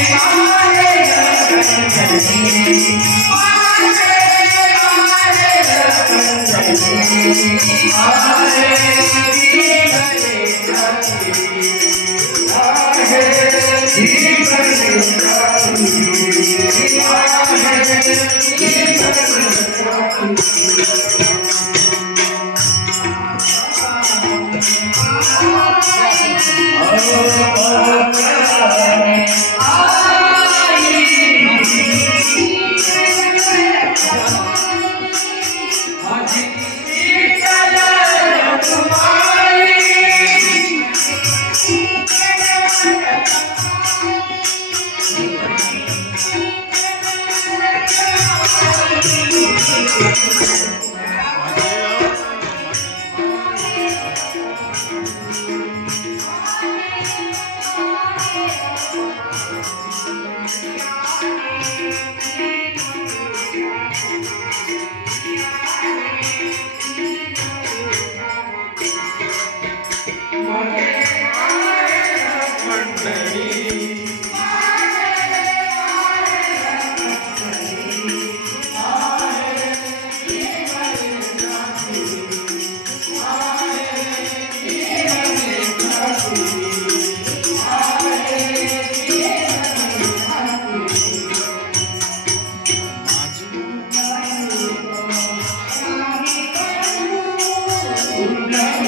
Thank you. Yeah. Buddha.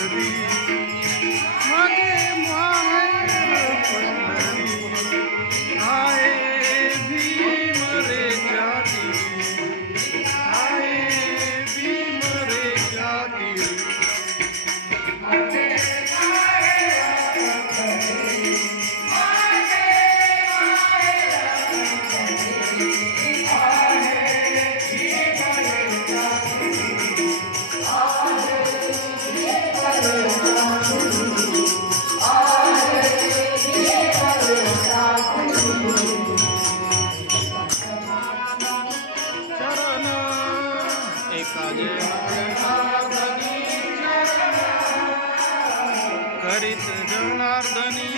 सगे करित जनार्दनी।